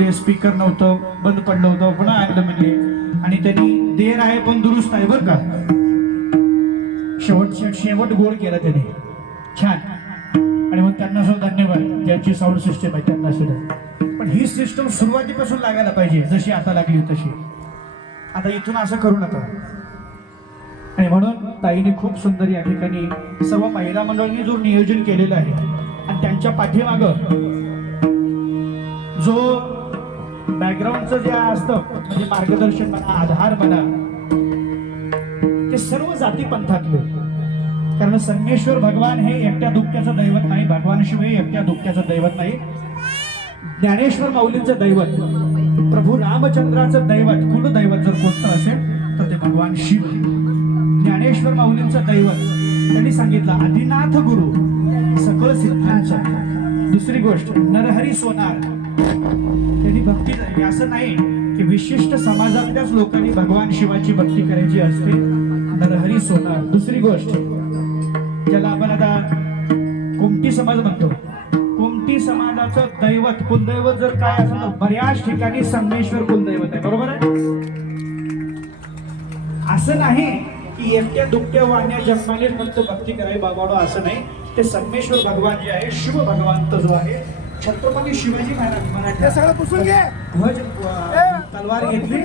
काहीतरी स्पीकर नव्हतं, बंद पडलं होतं, पुन्हा आणलं म्हणजे. आणि त्यांनी देर आहे पण दुरुस्त आहे बरं का. शेवट गोड केला त्यांनी, छान. आणि मग त्यांना सुद्धा धन्यवाद, ज्यांची साऊंड सिस्टम आहे त्यांना सुद्धा. पण ही सिस्टम सुरुवातीपासून लागायला पाहिजे, जशी आता लागली तशी. आता इथून असं करू नका. आणि म्हणून ताईने खूप सुंदर या ठिकाणी सर्व महिला मंडळांनी जो नियोजन केलेलं आहे आणि त्यांच्या पाठीमाग जो बॅकग्राऊंडचं जे असतं म्हणजे मार्गदर्शन म्हणा, आधार म्हणा, ते सर्व जाती पंथातले. कारण संगमेश्वर भगवान हे एकट्या दुःख्याचं दैवत नाही, भगवान शिव हे एकट्या दुःख्याचं दैवत नाही. ज्ञानेश्वर माऊलींचं दैवत, प्रभू रामचंद्राचं दैवत, कुलदैवत जर कोणतं असेल तर ते भगवान शिव. ज्ञानेश्वर माऊलींचं दैवत त्यांनी सांगितलं आदिनाथ गुरु सकळ सिद्धांचा. दुसरी गोष्ट नरहरी सोनार, त्यांनी भक्ती झाली. असं नाही की विशिष्ट समाजातल्याच लोकांनी भगवान शिवाची भक्ती करायची असते. नरहरी सोनार. दुसरी गोष्ट ज्याला आपण आता कोमटी समाज म्हणतो, कोमटी समाजाचं दैवत कुलदैवत जर काय असलं, बऱ्याच ठिकाणी संगमेश्वर कुलदैवत आहे. बरोबर आहे. असं नाही की एकट्या दुःख्या वाण्या जन्माने फक्त भक्ती करावी बाबाडो, असं नाही. ते संगमेश्वर भगवान जे आहे, शिव भगवंत जो आहे, छत्रपती शिवाजी महाराज तलवार घेतली,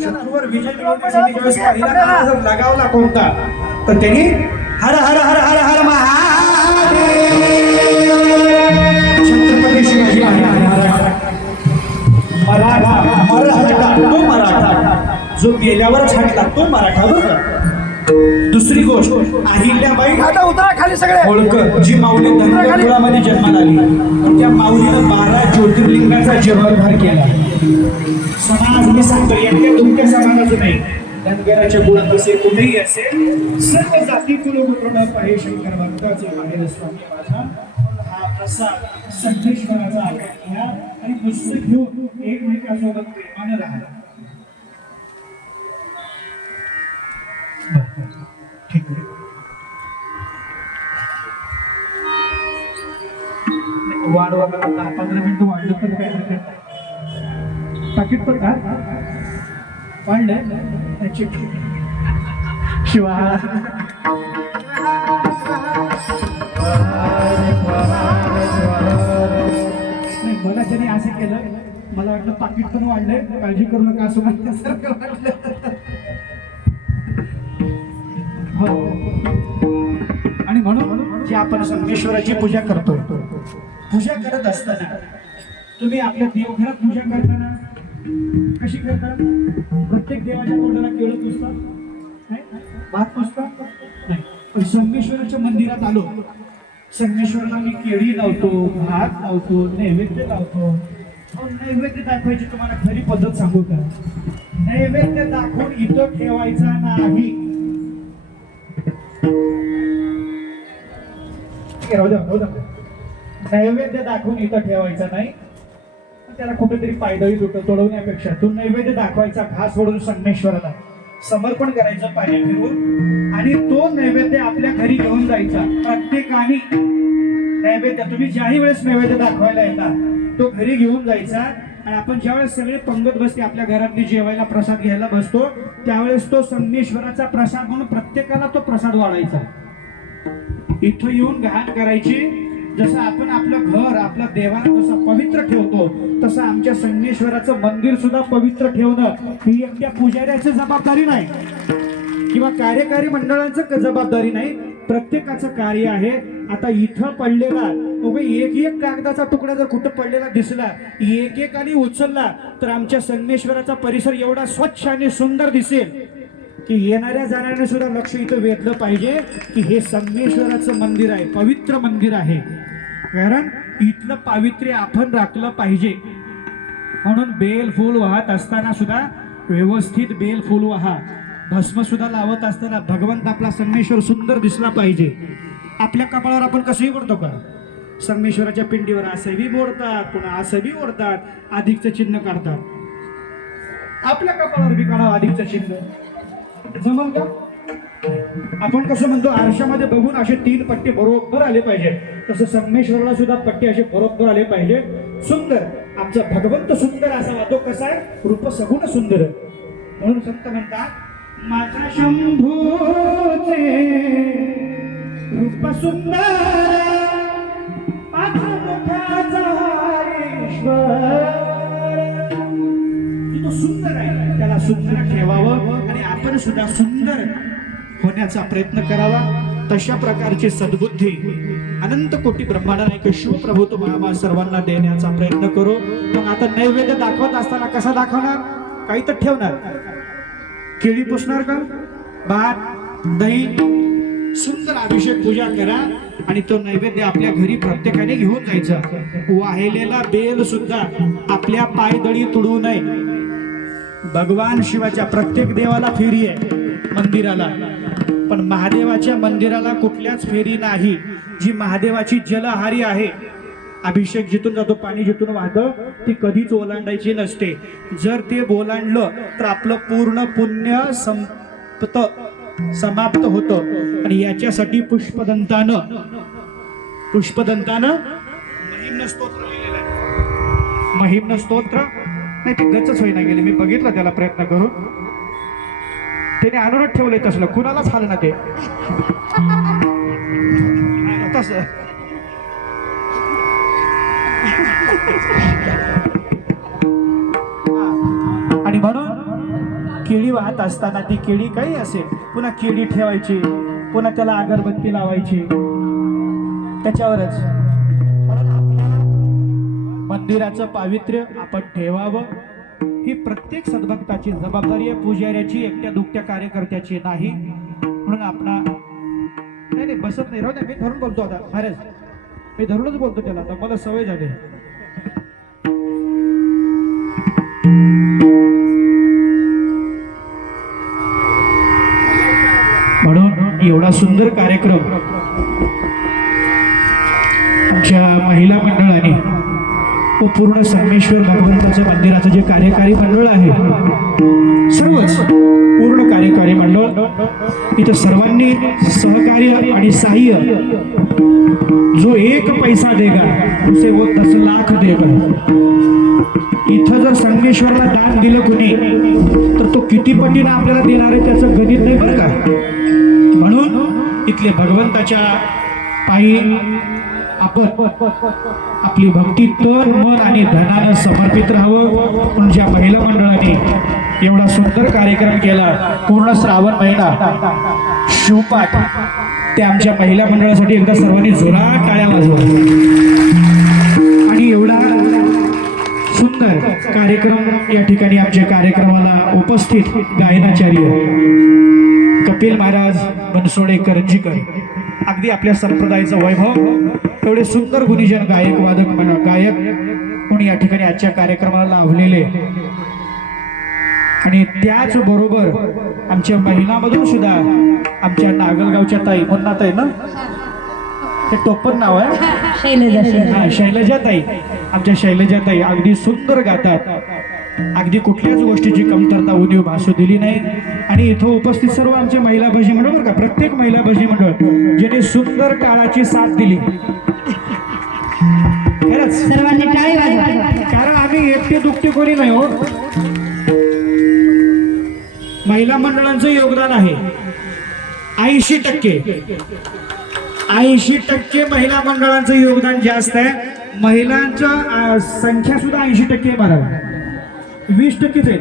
शत्रूवर विजय मिळवण्यासाठी ज्यावेळेस पहिला नारा जर लगावला कोणता, तर त्यांनी हर हर हर हर हर महादेव, छत्रपती शिवाजी महाराज. मराठा मराठा तो मराठा, जो गेल्यावरच हाटला तो मराठा. बरोबर. दुसरी गोष्ट अहिल्याबाई होळकर, जी माऊली धनगरपुरामध्ये जन्माला आली, त्या माऊलीनं 12 ज्योतिर्लिंगाचा जीर्णोद्धार केला. समाज मी सांगतो एकट्या तुमच्या समाजाचं नाही, धनगराच्या कुळात असेल, कुठेही असेल, सर्व जाती कुलगोत्र पाहे शंकर भक्ताचे माहेर स्वामी माझा. हा प्रसाद संगमेश्वराचा आपण घ्या आणि पुस्तक घेऊन एकमेकांसोबत प्रेमाने राहा. ठीक आहे. वाढवा 10-15 मिनिटं वाढलं तर काय हरकत नाही. पाकिट पण का वाढलंय त्याची शिवा. मला त्यांनी असं केलं, मला वाटलं पाकिट पण वाढलंय, काळजी करू नका असं म्हणण्यासारखं वाटलं. आणि म्हणून जे आपण संगमेश्वराची पूजा करतो, पूजा करत असताना तुम्ही आपल्या देवघरात पूजा करताना कशी करता? प्रत्येक देवाच्या तोंडाला केळं पुसतात नाही, भात पुसतात नाही. पण संगमेश्वराच्या मंदिरात आलो, संगमेश्वराला मी केळी लावतो, भात लावतो, नैवेद्य लावतो. नैवेद्य दाखवायची तुम्हाला खरी पद्धत सांगू का? नैवेद्य दाखवून इथं ठेवायचा नाही. नैवेद्य दाखवून इथं ठेवायचा नाही. त्याला कुठेतरी पायदळी तोडवण्यापेक्षा तो नैवेद्य दाखवायचा, घास सोडून संगमेश्वराला समर्पण करायचं पाणी फिरून, आणि तो नैवेद्य आपल्या घरी घेऊन जायचा. प्रत्येकाने नैवेद्य, तुम्ही ज्याही वेळेस नैवेद्य दाखवायला येतात तो घरी घेऊन जायचा. आणि आपण ज्यावेळेस सगळे पंगत बसते आपल्या घरातली जेवायला प्रसाद घ्यायला बसतो, त्यावेळेस तो संगमेश्वराचा प्रसाद म्हणून प्रत्येकाला तो प्रसाद वाढायचा. इथं येऊन घाण करायची. जसं आपण आपलं घर, आपला देवाला जसं पवित्र ठेवतो, तसं आमच्या संगमेश्वराचं मंदिर सुद्धा पवित्र ठेवणं ही एकट्या पुजाऱ्याची जबाबदारी नाही किंवा कार्यकारी मंडळांचं जबाबदारी नाही, प्रत्येकाचं कार्य आहे. आता इथं पडलेला एक कागदाचा तुकडा जर कुठं पडलेला दिसला, एकेकाने उचलला, तर आमच्या संगमेश्वराचा परिसर एवढा स्वच्छ आणि सुंदर दिसेल की येणाऱ्या जाणाऱ्याने सुद्धा लक्ष इथं वेधलं पाहिजे की हे संगमेश्वराचं मंदिर आहे, पवित्र मंदिर आहे. कारण इथलं पावित्र्य आपण राखलं पाहिजे. म्हणून बेल फूल वाहत असताना सुद्धा व्यवस्थित बेल फूल वाहा. भस्म सुद्धा लावत असताना भगवंत आपला संगमेश्वर सुंदर दिसला पाहिजे. आपल्या कपाळावर आपण कसंही ओढतो का? संगमेश्वराच्या पिंडीवर असं बी ओढतात, पुन्हा असं बी ओढतात, अधिकचं चिन्ह काढतात. आपल्या कपाळावर बी काढा अधिकचं चिन्ह, जमल का? आपण कसं म्हणतो आरशामध्ये बघून असे 3 पट्टे बरोबर आले पाहिजे, तसं संगमेश्वराला सुद्धा पट्टे असे बरोबर आले पाहिजे, सुंदर. आमचा भगवंत सुंदर असावा. तो कसा आहे? रूप सगुण सुंदर. म्हणून संत म्हणतात माझ्या शंभूचे रूप सुंदर माझा मुखाचा ईश्वर. तो सुंदर आहे, त्याला सुंदर ठेवावं आणि आपण सुद्धा सुंदर होण्याचा प्रयत्न करावा. तशा प्रकारची सद्बुद्धी अनंत कोटी ब्रह्मांड शिवप्रभू तुम्हाला सर्वांना देण्याचा प्रयत्न करू. मग आता नैवेद्य दाखवत असताना कसा दाखवणार? काही तर ठेवणार. केळी पुसणार का? भात, दही, सुंदर अभिषेक पूजा करा आणि तो नैवेद्य आपल्या घरी प्रत्येकाने घेऊन जायचा. वाहिलेला बेल सुद्धा आपल्या पायदळी तुडू नये. भगवान शिवाच्या प्रत्येक देवाला फेरी आहे मंदिराला, पण महादेवाच्या मंदिराला कुठल्याच फेरी नाही. जी महादेवाची जलहारी आहे, अभिषेक जिथून जातो, पाणी जिथून वाहतं, ती कधीच ओलांडायची नसते. जर ते ओलांडलं तर आपलं पूर्ण पुण्य समाप्त होतं. आणि याच्यासाठी पुष्पदंतानं महिम्न स्तोत्र लिहिलेलं आहे. महिम्न स्तोत्र नाही, ते गचच होईना गेले. मी बघितलं त्याला प्रयत्न करून, त्याने आणूनच ठेवलंय तसलं, कुणालाच हाल ना ते तस. आणि म्हणून केळी वाहत असताना ती केळी काही असेल, पुन्हा केळी ठेवायची, पुन्हा त्याला अगरबत्ती लावायची त्याच्यावरच. मंदिराचं पावित्र्य आपण ठेवावं ही प्रत्येक सद्भक्ताची जबाबदारी आहे, पुजाऱ्याची, एकट्या दुकट्या कार्यकर्त्याची नाही. म्हणून आपला नाही बसत नाही, राहू द्या. मी धरून बोलतो आता महाराज, मी धरूनच बोलतो त्याला, आता मला सवय झाली. म्हणून एवढा सुंदर कार्यक्रम आमच्या महिला मंडळाने, पूर्ण संगमेश्वर भगवंताच्या मंदिराचं जे कार्यकारी मंडळ आहे, सर्वच पूर्ण कार्यकारी मंडळ, इथं सर्वांनी सहकार्य आणि सहाय्य. जो एक पैसा देगा उसे वो 10 लाख देगा. इथं जर संगमेश्वरला दान दिलं कोणी तर तो किती पटीनं आपल्याला देणार आहे त्याचं गणित नाही बरं का. म्हणून इथले भगवंताच्या पायी आपण आपली भक्ती तन मन आणि धनानं समर्पित राहावं. म्हणून ज्या महिला मंडळाने एवढा सुंदर कार्यक्रम केला, पूर्ण श्रावण महिना शिवपाठ, ते आमच्या महिला मंडळासाठी एकदा सर्वांनी जोरात टाळ्या वाजवा. आणि एवढा सुंदर कार्यक्रम या ठिकाणी आमच्या कार्यक्रमाला उपस्थित गायनाचार्य कपिल महाराज बनसोडे करंजीकर, अगदी आपल्या संप्रदायाचं वैभव, एवढे सुंदर गुणीजन गायक गायक म्हणून या ठिकाणी आजच्या कार्यक्रमाला लाभलेले. आणि त्याचबरोबर आमच्या महिलांमधून सुद्धा आमच्या नागलगावच्या ताई, मुन्ना ताई ना, ते टोपण नाव आहे, शैलजा ताई, आमच्या शैलजा ताई अगदी सुंदर गातात. अगदी कुठल्याच गोष्टीची कमतरता उणीव भासू दिली नाही. आणि इथं उपस्थित सर्व आमचे महिला भजनी मंडळ बरं का, प्रत्येक महिला भजनी मंडळ ज्याने सुंदर काळाची साथ दिली, सर्वांनी टाळी वाजवा. कारण आम्ही एकटे दुखते कोणी नाही हो. महिला मंडळांचं योगदान आहे 80%. 80% महिला मंडळांचं योगदान जास्त आहे. महिलांचं संख्या सुद्धा 80% बरं, 20%च आहे.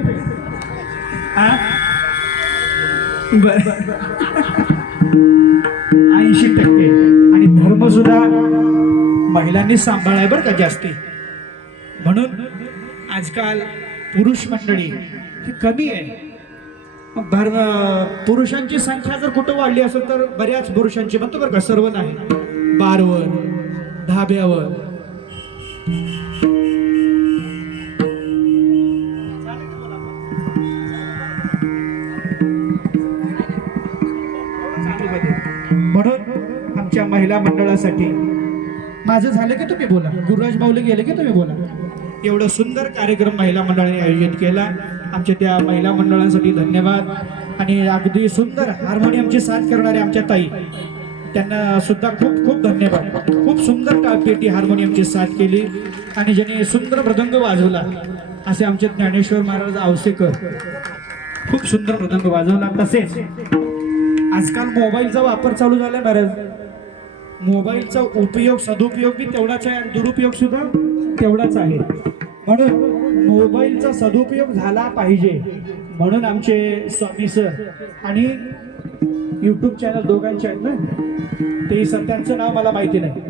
80%. आणि धर्म सुद्धा महिलांनी सांभाळाय बरं का जास्ती. म्हणून आजकाल पुरुष मंडळी ही कमी आहे. पुरुषांची संख्या जर कुठं वाढली असेल तर बऱ्याच पुरुषांची, म्हणतो बरं का, सर्व नाही, बारवर, धाब्यावर. म्हणून आमच्या महिला मंडळासाठी, माझं झालं की तुम्ही बोला, गुरुराज बावले गेले की तुम्ही बोला. एवढं सुंदर कार्यक्रम महिला मंडळाने आयोजित केला. आमच्या त्या महिला मंडळांसाठी धन्यवाद. आणि अगदी सुंदर हार्मोनियमची साथ करणारे आमच्या ताई त्यांना सुद्धा खूप खूप धन्यवाद. खूप सुंदर पेटी हार्मोनियमची साथ केली आणि ज्यांनी सुंदर मृदंग वाजवला असे आमचे ज्ञानेश्वर महाराज आवसेकर खूप सुंदर मृदंग वाजवला. तसेच आजकाल मोबाईलचा वापर चालू झाला महाराज. मोबाईलचा उपयोग सदुपयोग बी तेवढाच आहे आणि दुरुपयोग सुद्धा तेवढाच आहे. म्हणून मोबाईलचा सदुपयोग झाला पाहिजे म्हणून आमचे स्वामी सर आणि युट्यूब चॅनल दोघांचे आहेत ना, ते त्यांचं नाव मला माहिती नाही.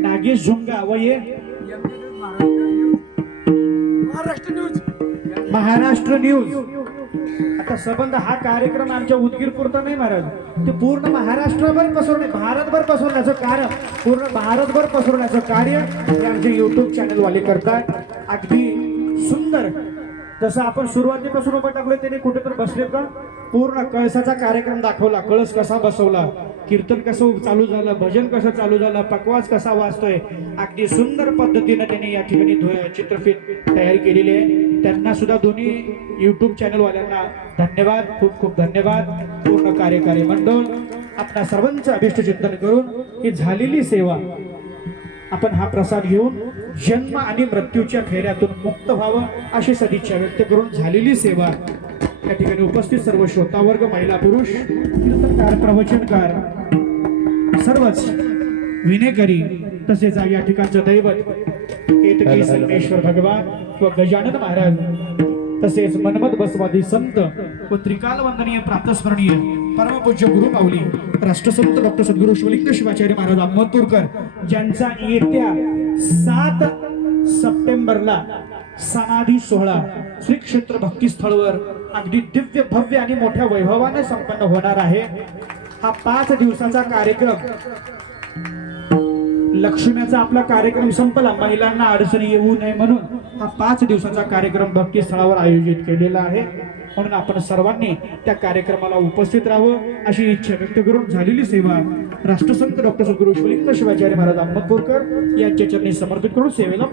नागेश झुंगा व ये महाराष्ट्र न्यूज. आता संबंध हा कार्यक्रम आमच्या उदगीर पुरता नाही महाराज, ते पूर्ण महाराष्ट्रभर पसरवणे भारतभर पसरवण्याचं कार्य पूर्ण भारतभर पसरवण्याचं कार्य हे आमचे युट्यूब चॅनल वाले करतात. अगदी सुंदर जसं आपण सुरुवातीपासून उभं टाकलं त्याने कुठेतरी बसले का पूर्ण कळसाचा कार्यक्रम दाखवला. कळस कसा बसवला, कीर्तन कसं चालू झालं, भजन कसं चालू झालं, पकवाज कसा वाजतोय, अगदी सुंदर पद्धतीने त्यांनी या ठिकाणी चित्रफित तयारी केलेली आहे. त्यांना सुद्धा दोन्ही युट्यूब चॅनल वाल्यांना धन्यवाद, खूप खूप धन्यवाद. पूर्ण कार्यकारी मंडळ आपल्या सर्वांचं अभिष्ट चिंतन करून ही झालेली सेवा आपण हा प्रसाद घेऊन जन्म आणि मृत्यूच्या फेऱ्यातून मुक्त व्हावं अशी सदिच्छा व्यक्त करून झालेली सेवा या ठिकाणी उपस्थित सर्व श्रोतावर्ग, महिला पुरुष, कीर्तनकार, प्रवचनकार, सर्वच विनेकरी तसेच या ठिकाणचं दैवत केतकी संगमेश्वर भगवान व गजानन महाराज तसेच मनमत बसवादी संत व त्रिकाल वंदनीय प्रातस्मरणीय परमपूज्य गुरु माऊली राष्ट्रसंत डॉक्टर सद्गुरु शिवलिंग शिवाचार्य महाराज अहमदपूरकर ज्यांचा येत्या 7 सप्टेंबरला समाधी सोहळा श्री क्षेत्र भक्ती स्थळवर अगदी दिव्य भव्य आणि मोठ्या वैभवाने संपन्न होणार आहे. हा 5 दिवसाचा कार्यक्रम लक्ष्मीचा आपला कार्यक्रम संपला, महिलांना अडचणी येऊ नये म्हणून हा 5 दिवसाचा कार्यक्रम भक्ती स्थळावर आयोजित केलेला आहे. म्हणून आपण सर्वांनी त्या कार्यक्रमाला उपस्थित राहावं अशी इच्छा व्यक्त करून झालेली सेवा राष्ट्रसंत डॉक्टर सद्गुरु शिवलिंग शिवाचार्य महाराज अहमदपूरकर यांच्या चरणी समर्पित करून सेवेला